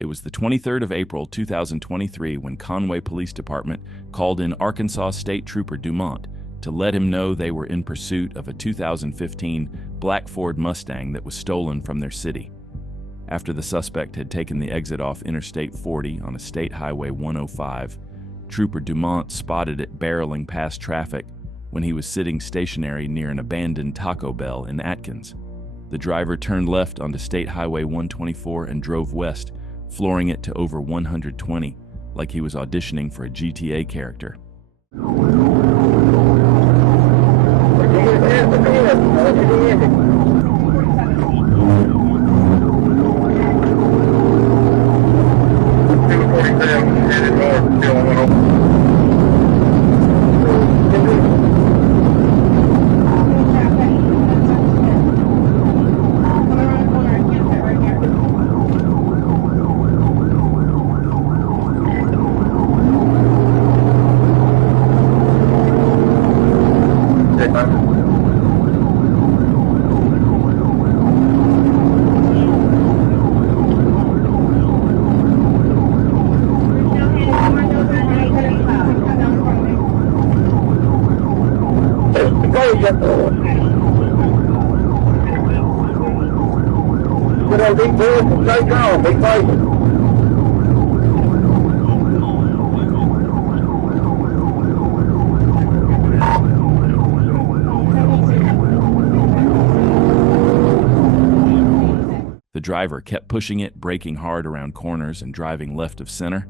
It was the 23rd of April 2023 when Conway Police Department called in Arkansas State Trooper Dumont to let him know they were in pursuit of a 2015 black Ford Mustang that was stolen from their city. After the suspect had taken the exit off Interstate 40 on a State Highway 105, Trooper Dumont spotted it barreling past traffic when he was sitting stationary near an abandoned Taco Bell in Atkins. The driver turned left onto State Highway 124 and drove west, flooring it to over 120, like he was auditioning for a GTA character. The driver kept pushing it, braking hard around corners and driving left of center.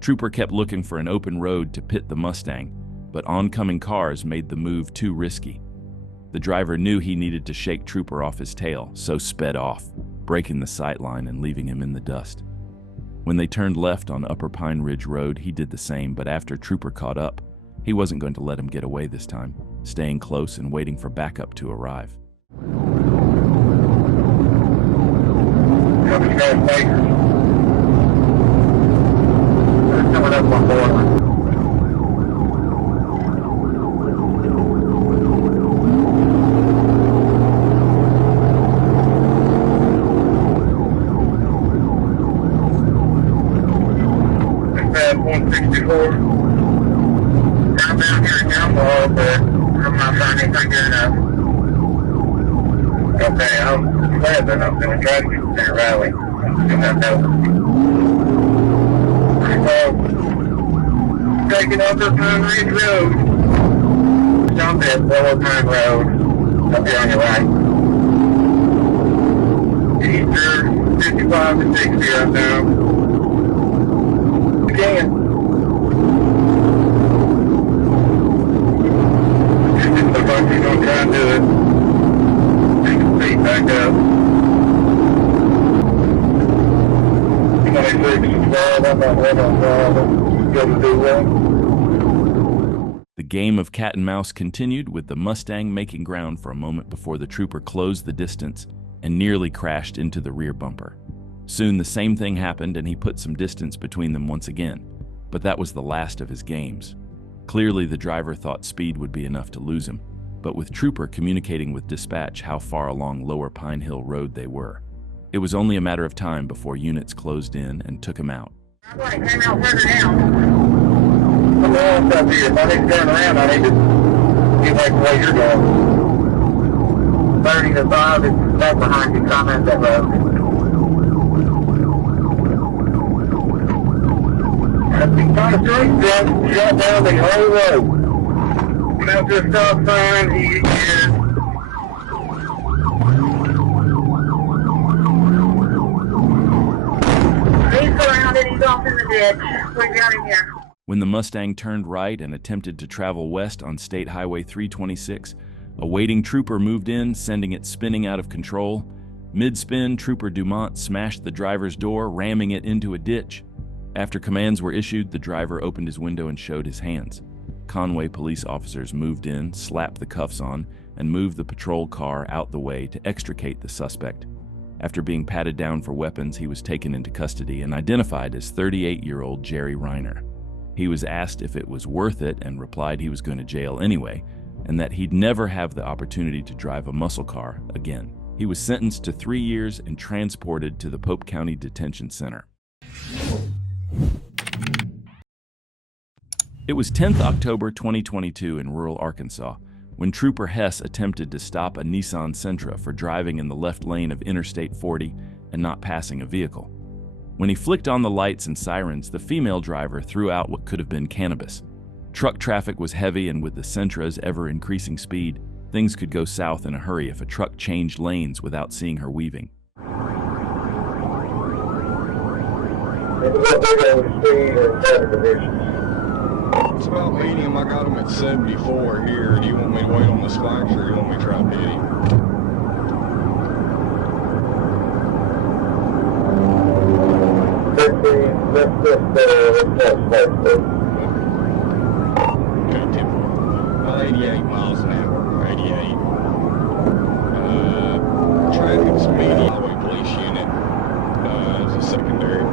Trooper kept looking for an open road to pit the Mustang, but oncoming cars made the move too risky. The driver knew he needed to shake Trooper off his tail, so sped off, breaking the sightline and leaving him in the dust. When they turned left on Upper Pine Ridge Road, he did the same, but after Trooper caught up, he wasn't going to let him get away this time, staying close and waiting for backup to arrive. I'm down here in Yamaha, but I'm not finding anything good enough. Okay, I'm glad that I'm going to try to get to that rally. Taking Upper Pine Ridge Road. Jump at Lower Pine Road. Up here on your right. Easter 55 to 60 right now. Again. Looks like he's going to try and do it. Take his feet back up. 26 and 12, I'm not one on 12. Go to do one. The game of cat and mouse continued, with the Mustang making ground for a moment before the trooper closed the distance and nearly crashed into the rear bumper. Soon the same thing happened and he put some distance between them once again, but that was the last of his games. Clearly the driver thought speed would be enough to lose him, but with Trooper communicating with dispatch how far along Lower Pine Hill Road they were, it was only a matter of time before units closed in and took him out. I'm going to turn out further down. I'm up here. If I need to turn around, I need to get back the way you're going. 30 to 5 is back behind you, comment that road. That's kind of straight, John. Shut down the whole road. Out this stop sign, he is. He's surrounded, he's off in the ditch. We got him here. When the Mustang turned right and attempted to travel west on State Highway 326, a waiting trooper moved in, sending it spinning out of control. Mid-spin, Trooper Dumont smashed the driver's door, ramming it into a ditch. After commands were issued, the driver opened his window and showed his hands. Conway police officers moved in, slapped the cuffs on, and moved the patrol car out the way to extricate the suspect. After being patted down for weapons, he was taken into custody and identified as 38-year-old Jerry Reiner. He was asked if it was worth it and replied he was going to jail anyway, and that he'd never have the opportunity to drive a muscle car again. He was sentenced to 3 years and transported to the Pope County Detention Center. It was 10th October 2022 in rural Arkansas when Trooper Hess attempted to stop a Nissan Sentra for driving in the left lane of Interstate 40 and not passing a vehicle. When he flicked on the lights and sirens, the female driver threw out what could have been cannabis. Truck traffic was heavy, and with the Sentra's ever-increasing speed, things could go south in a hurry if a truck changed lanes without seeing her weaving. It's about medium. I got him at 74 here. Do you want me to wait on the spikes, or you want me to try to hit him? Okay, 88 miles an hour. 88. Traffic speed, highway police unit is a secondary.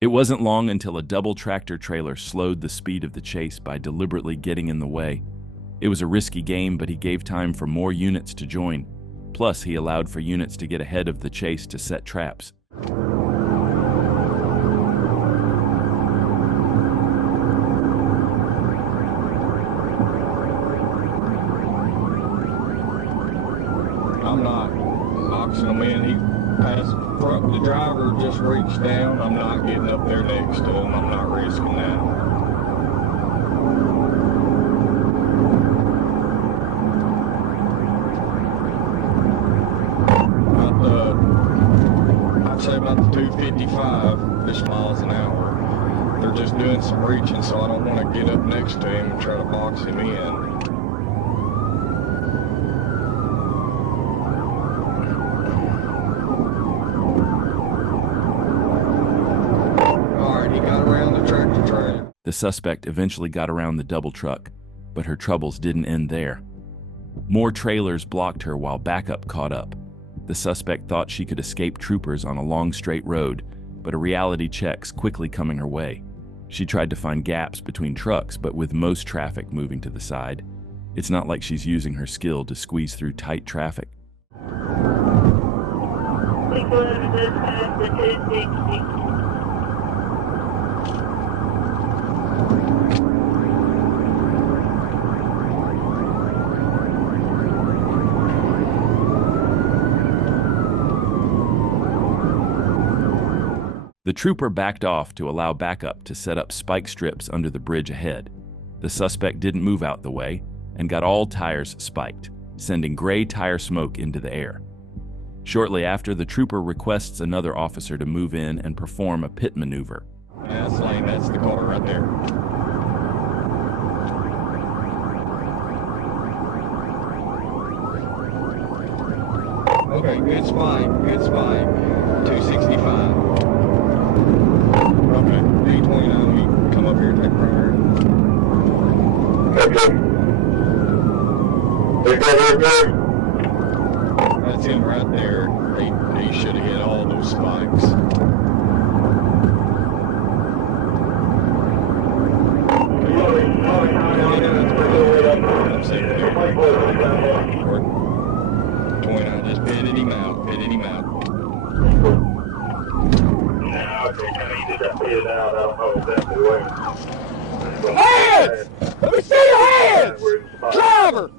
It wasn't long until a double tractor trailer slowed the speed of the chase by deliberately getting in the way. It was a risky game, but he gave time for more units to join. Plus, he allowed for units to get ahead of the chase to set traps. I'm not boxing him in. He passed front. The driver just reached down. I'm not getting up there next to him. I'm not risking that. I'd say about the 255-ish miles an hour. They're just doing some reaching, so I don't want to get up next to him and try to box him in. The suspect eventually got around the double truck, but her troubles didn't end there. More trailers blocked her while backup caught up. The suspect thought she could escape troopers on a long straight road, but a reality check's quickly coming her way. She tried to find gaps between trucks, but with most traffic moving to the side, it's not like she's using her skill to squeeze through tight traffic. The trooper backed off to allow backup to set up spike strips under the bridge ahead. The suspect didn't move out the way and got all tires spiked, sending gray tire smoke into the air. Shortly after, the trooper requests another officer to move in and perform a pit maneuver. Yeah, that's lane. That's the car right there. Okay, good spike. Good spike. 265. Okay, D29, we come up here and take priority. Okay. That's him right there. He should have hit all those spikes. I'm safe there. 29, just pitted him out, pitted him out. Hands! Let me see your hands! Driver!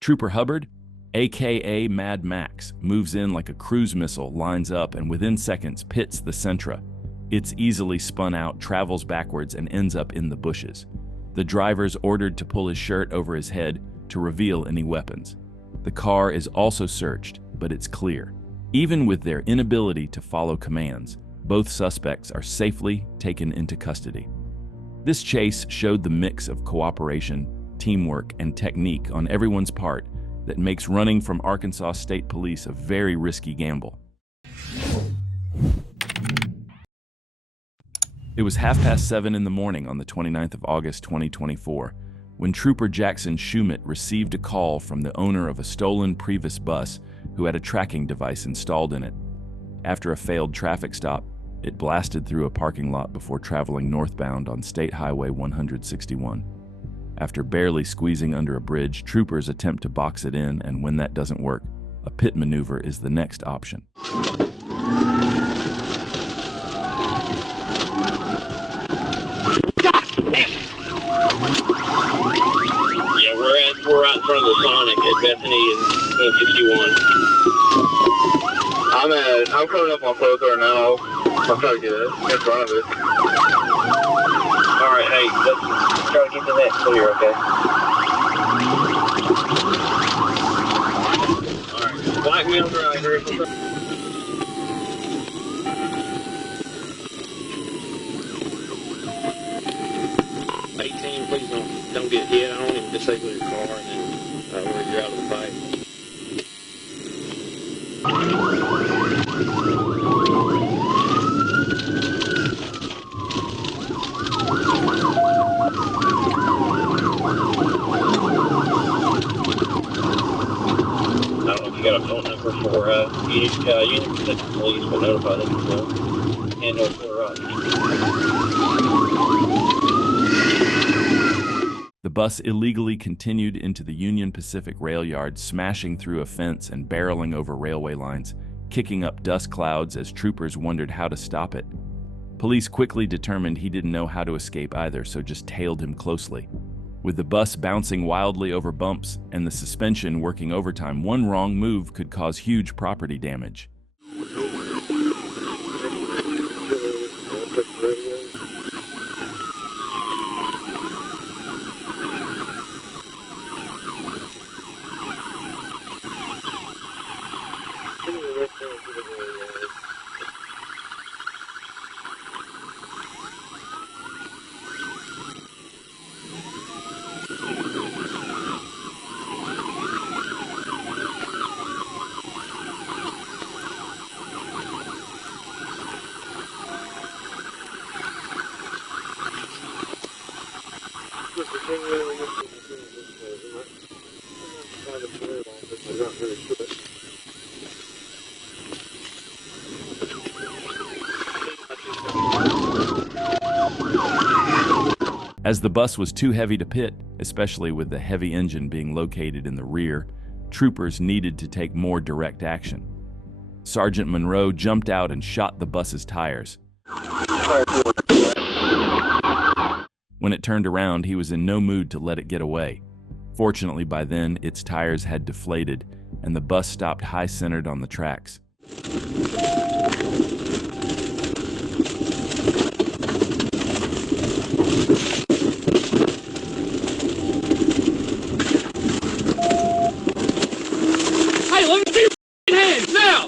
Trooper Hubbard, aka Mad Max, moves in like a cruise missile, lines up, and within seconds pits the Sentra. It's easily spun out, travels backwards, and ends up in the bushes. The driver's ordered to pull his shirt over his head to reveal any weapons. The car is also searched, but it's clear. Even with their inability to follow commands, both suspects are safely taken into custody. This chase showed the mix of cooperation, teamwork, and technique on everyone's part that makes running from Arkansas State Police a very risky gamble. It was 7:30 in the morning on the 29th of August 2024 when Trooper Jackson Schumett received a call from the owner of a stolen Prius bus who had a tracking device installed in it. After a failed traffic stop, It blasted through a parking lot before traveling northbound on State Highway 161. After barely squeezing under a bridge, troopers attempt to box it in, and when that doesn't work, a pit maneuver is the next option. Yeah, we're out in front of the Sonic at Bethany and 61. I'm coming up on Clothar now. I'm trying to get in front of it. All right, hey, let's try to keep the net clear, okay? All right, black wheels are out here. 18, please don't get hit. I don't even disable your car and then when you're out of the fight. I don't know if you got a phone number for Union Pacific Police, but notify them as well. And no clear up. The bus illegally continued into the Union Pacific rail yard, smashing through a fence and barreling over railway lines, kicking up dust clouds as troopers wondered how to stop it. Police quickly determined he didn't know how to escape either, so just tailed him closely. With the bus bouncing wildly over bumps and the suspension working overtime, one wrong move could cause huge property damage. As the bus was too heavy to pit, especially with the heavy engine being located in the rear, troopers needed to take more direct action. Sergeant Monroe jumped out and shot the bus's tires. When it turned around, he was in no mood to let it get away. Fortunately, by then, its tires had deflated, and the bus stopped high-centered on the tracks. Hey, let me see your hands now!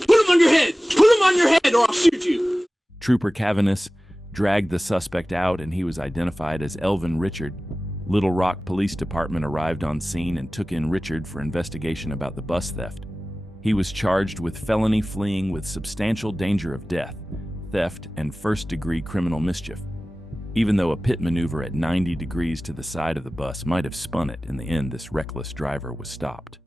Put them on your head! Put them on your head or I'll shoot you! Trooper Cavanis dragged the suspect out, and he was identified as Elvin Richard. Little Rock Police Department arrived on scene and took in Richard for investigation about the bus theft. He was charged with felony fleeing with substantial danger of death, theft, and first-degree criminal mischief. Even though a pit maneuver at 90 degrees to the side of the bus might have spun it, in the end this reckless driver was stopped.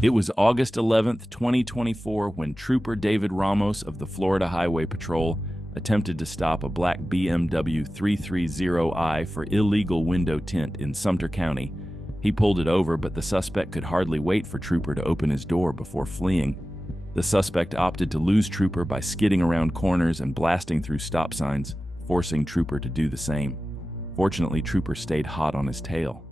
It was August 11th, 2024, when Trooper David Ramos of the Florida Highway Patrol attempted to stop a black BMW 330i for illegal window tint in Sumter County. He pulled it over, but the suspect could hardly wait for Trooper to open his door before fleeing. The suspect opted to lose Trooper by skidding around corners and blasting through stop signs, forcing Trooper to do the same. Fortunately, Trooper stayed hot on his tail.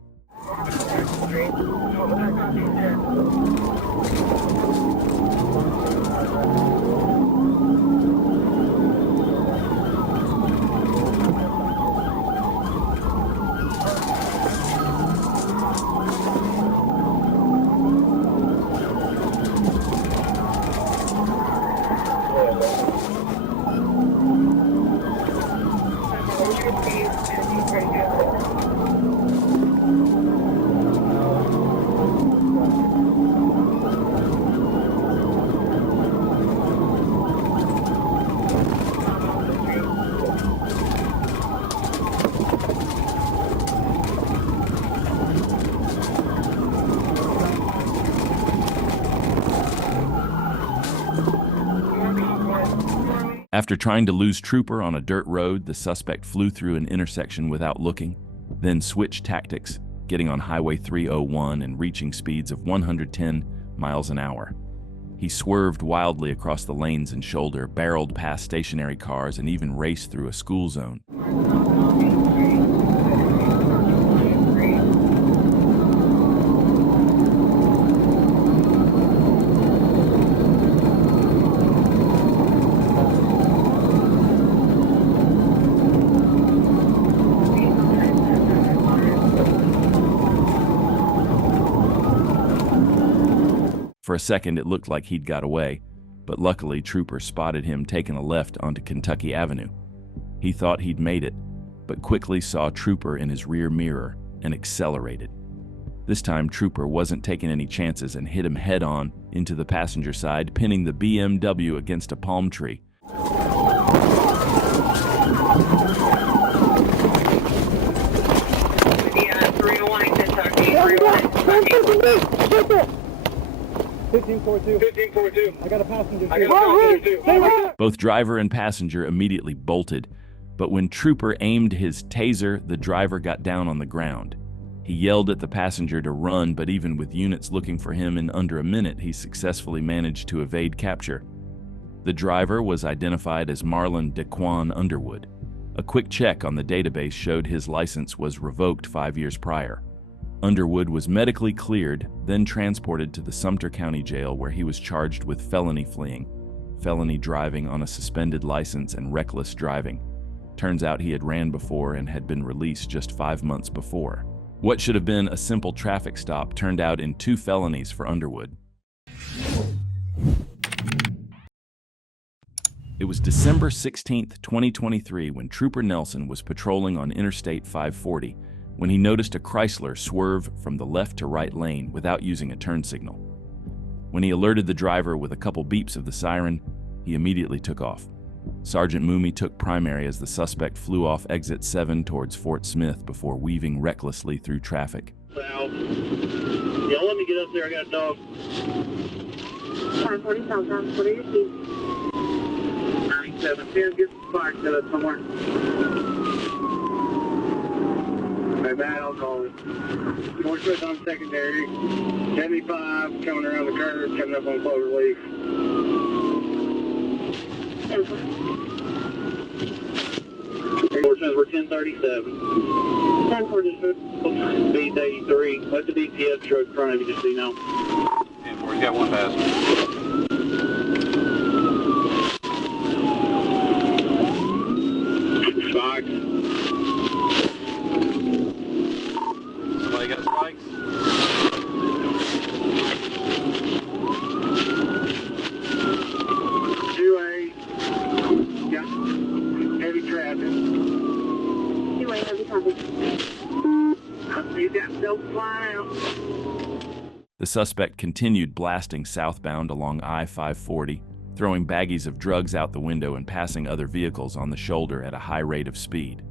After trying to lose Trooper on a dirt road, the suspect flew through an intersection without looking, then switched tactics, getting on Highway 301 and reaching speeds of 110 miles an hour. He swerved wildly across the lanes and shoulder, barreled past stationary cars, and even raced through a school zone. For a second, it looked like he'd got away, but luckily Trooper spotted him taking a left onto Kentucky Avenue. He thought he'd made it, but quickly saw Trooper in his rear mirror and accelerated. This time, Trooper wasn't taking any chances and hit him head-on into the passenger side, pinning the BMW against a palm tree. Yeah, 301 Kentucky, 301 Kentucky. 1542. I got a passenger too. Both driver and passenger immediately bolted, but when Trooper aimed his taser, the driver got down on the ground. He yelled at the passenger to run, but even with units looking for him in under a minute, he successfully managed to evade capture. The driver was identified as Marlon Daquan Underwood. A quick check on the database showed his license was revoked 5 years prior. Underwood was medically cleared, then transported to the Sumter County Jail, where he was charged with felony fleeing, felony driving on a suspended license, and reckless driving. Turns out he had ran before and had been released just 5 months before. What should have been a simple traffic stop turned out in 2 felonies for Underwood. It was December 16, 2023, when Trooper Nelson was patrolling on Interstate 540 when he noticed a Chrysler swerve from the left to right lane without using a turn signal. When he alerted the driver with a couple beeps of the siren, he immediately took off. Sergeant Mooney took primary as the suspect flew off exit 7 towards Fort Smith before weaving recklessly through traffic. South. Yeah, let me get up there. I got a dog. 540 Southbound, what are your keys? 9710, get some fire set up somewhere. My bad, I'll call it. Northwest on secondary. 75, coming around the curve, coming up on Cloverleaf. Fortunes were 1037. 1047. Speed 83. Let the DPS truck in front of you just so you know. 10-4, he's got one passenger. Spikes. Somebody got spikes? Got heavy traffic. 2A, heavy traffic. You got dope flying out. The suspect continued blasting southbound along I-540, throwing baggies of drugs out the window and passing other vehicles on the shoulder at a high rate of speed.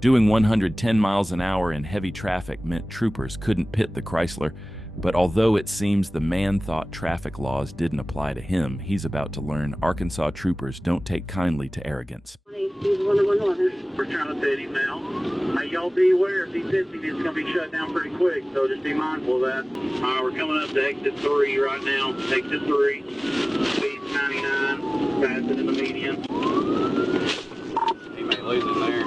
Doing 110 miles an hour in heavy traffic meant troopers couldn't pit the Chrysler, but although it seems the man thought traffic laws didn't apply to him, he's about to learn Arkansas troopers don't take kindly to arrogance. We're trying to fit him now. Hey, y'all be aware if he fits him, it's going to be shut down pretty quick, so just be mindful of that. All right, we're coming up to exit 3 right now. Exit 3, speed 99, passing in the median. He may lose him there.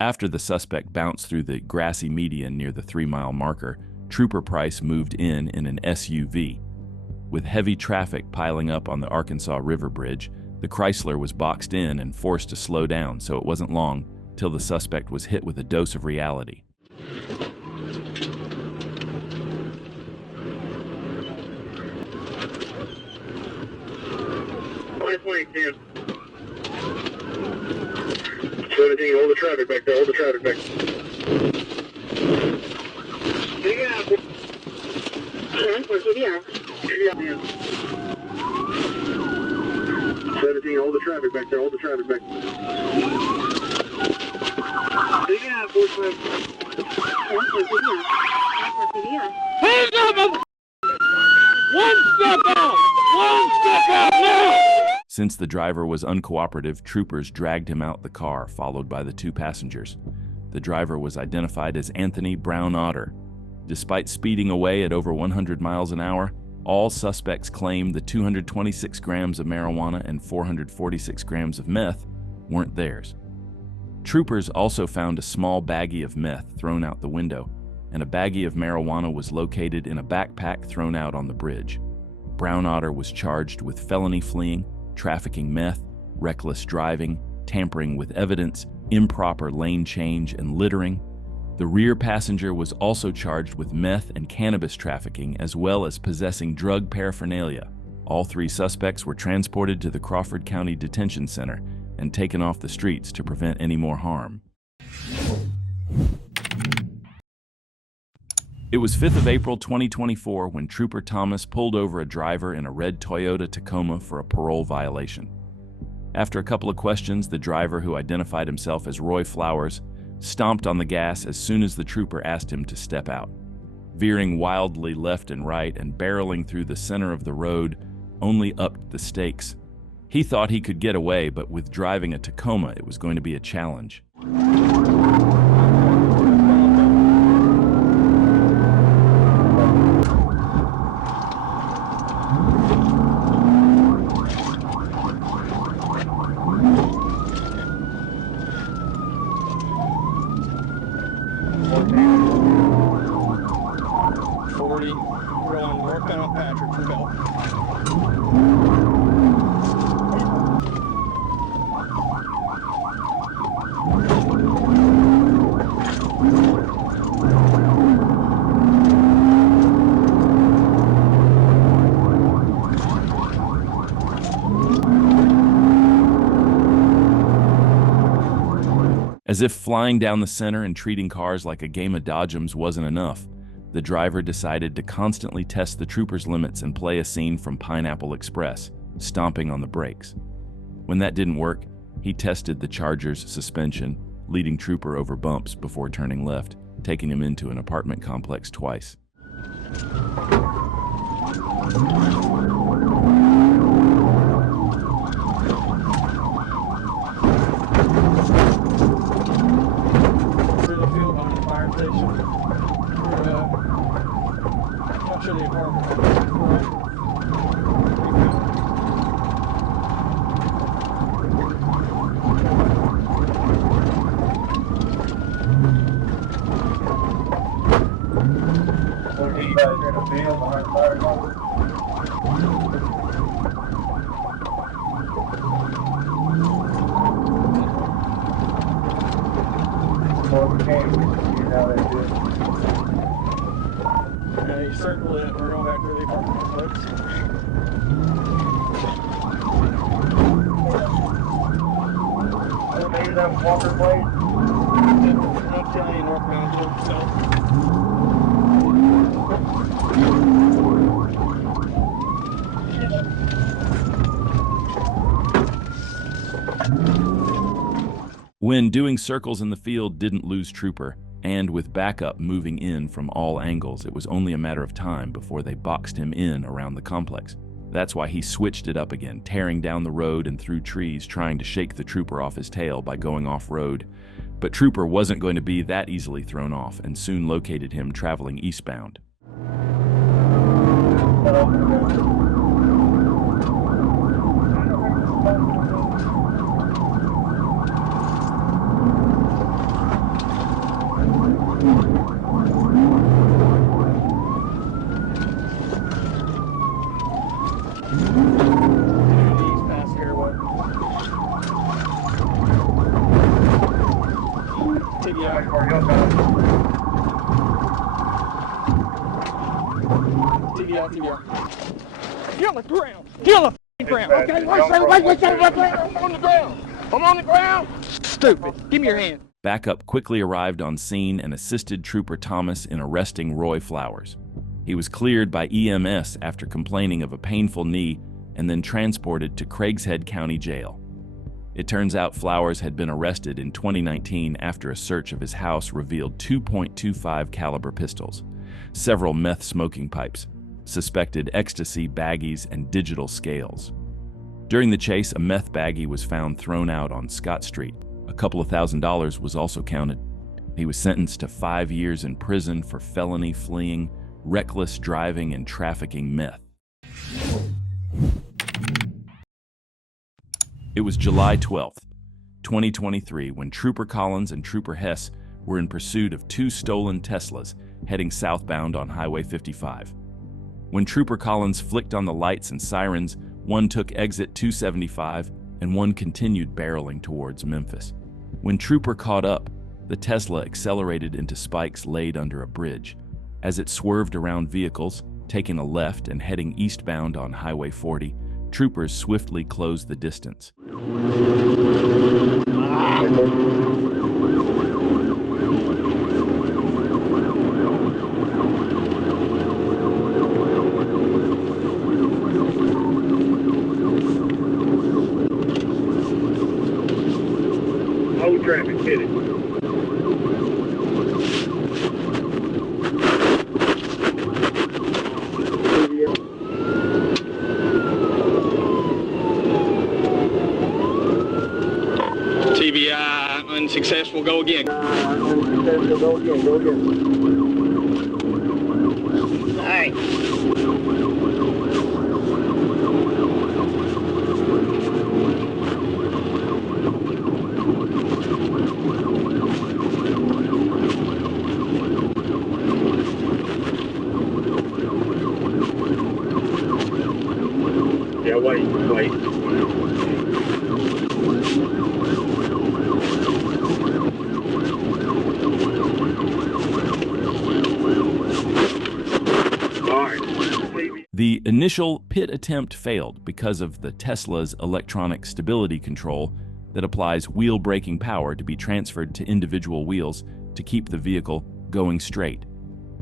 After the suspect bounced through the grassy median near the 3-mile marker, Trooper Price moved in an SUV. With heavy traffic piling up on the Arkansas River Bridge, the Chrysler was boxed in and forced to slow down, so it wasn't long till the suspect was hit with a dose of reality. Hold the traffic back there, hold the traffic back. TDR. 17, hold the traffic back there, hold the traffic back there. TDR, 45. Hands up! One step out! One step out now! Since the driver was uncooperative, troopers dragged him out the car, followed by the 2 passengers. The driver was identified as Anthony Brown Otter. Despite speeding away at over 100 miles an hour, all suspects claimed the 226 grams of marijuana and 446 grams of meth weren't theirs. Troopers also found a small baggie of meth thrown out the window, and a baggie of marijuana was located in a backpack thrown out on the bridge. Brown Otter was charged with felony fleeing, trafficking meth, reckless driving, tampering with evidence, improper lane change, and littering. The rear passenger was also charged with meth and cannabis trafficking, as well as possessing drug paraphernalia. All 3 suspects were transported to the Crawford County Detention Center and taken off the streets to prevent any more harm. It was 5th of April 2024 when Trooper Thomas pulled over a driver in a red Toyota Tacoma for a parole violation. After a couple of questions, the driver, who identified himself as Roy Flowers, stomped on the gas as soon as the trooper asked him to step out. Veering wildly left and right and barreling through the center of the road only upped the stakes. He thought he could get away, but with driving a Tacoma, it was going to be a challenge. 40, we're on northbound Patrick from Bell. As if flying down the center and treating cars like a game of dodgems wasn't enough, the driver decided to constantly test the trooper's limits and play a scene from Pineapple Express, stomping on the brakes. When that didn't work, he tested the Charger's suspension, leading Trooper over bumps before turning left, taking him into an apartment complex twice. You circle it, we're going back to the apartment complex. Maybe that Walker Blade? I'm telling you, northbound to himself. When doing circles in the field didn't lose Trooper, and with backup moving in from all angles, it was only a matter of time before they boxed him in around the complex. That's why he switched it up again, tearing down the road and through trees, trying to shake the Trooper off his tail by going off-road. But Trooper wasn't going to be that easily thrown off, and soon located him traveling eastbound. TDR. Get on the ground. Get on the ground. Okay, wait. I'm on the ground. I'm on the ground. Stupid. Give me your hand. Backup quickly arrived on scene and assisted Trooper Thomas in arresting Roy Flowers. He was cleared by EMS after complaining of a painful knee and then transported to Craigshead County Jail. It turns out Flowers had been arrested in 2019 after a search of his house revealed 2.25 caliber pistols, several meth smoking pipes, suspected ecstasy baggies, and digital scales. During the chase, a meth baggie was found thrown out on Scott Street. A couple of $1,000s was also counted. He was sentenced to 5 years in prison for felony fleeing, reckless driving, and trafficking meth. It was July 12th, 2023, when Trooper Collins and Trooper Hess were in pursuit of 2 stolen Teslas heading southbound on Highway 55. When Trooper Collins flicked on the lights and sirens, one took exit 275 and one continued barreling towards Memphis. When Trooper caught up, the Tesla accelerated into spikes laid under a bridge. As it swerved around vehicles, taking a left and heading eastbound on Highway 40, troopers swiftly closed the distance. Hold traffic, hit it. TBI, unsuccessful, go again. Unsuccessful, go again, go again. All right. Yeah, wait. The initial pit attempt failed because of the Tesla's electronic stability control that applies wheel braking power to be transferred to individual wheels to keep the vehicle going straight.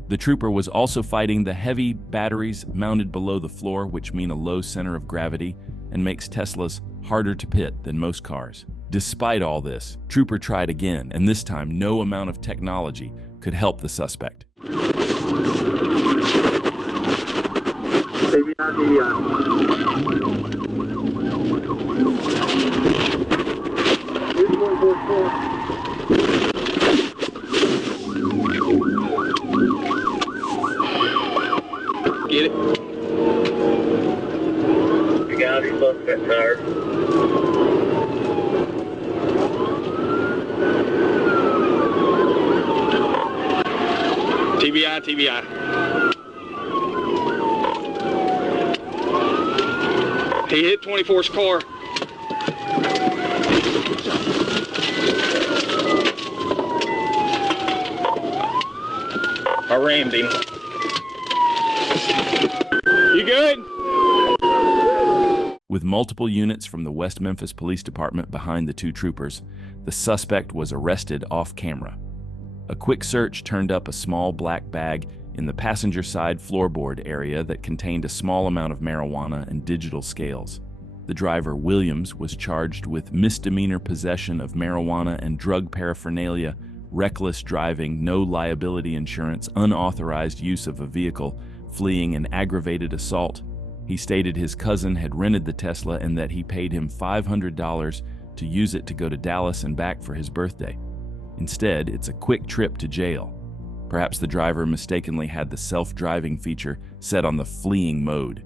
The trooper was also fighting the heavy batteries mounted below the floor, which mean a low center of gravity and makes Teslas harder to pit than most cars. Despite all this, Trooper tried again, and this time no amount of technology could help the suspect. Get it? You got him, suspect tired. TBI. He hit 24's car. I rammed him. You good? With multiple units from the West Memphis Police Department behind the 2 troopers, the suspect was arrested off camera. A quick search turned up a small black bag in the passenger side floorboard area that contained a small amount of marijuana and digital scales. The driver, Williams, was charged with misdemeanor possession of marijuana and drug paraphernalia, reckless driving, no liability insurance, unauthorized use of a vehicle, fleeing, and aggravated assault. He stated his cousin had rented the Tesla and that he paid him $500 to use it to go to Dallas and back for his birthday. Instead, it's a quick trip to jail. Perhaps the driver mistakenly had the self-driving feature set on the fleeing mode.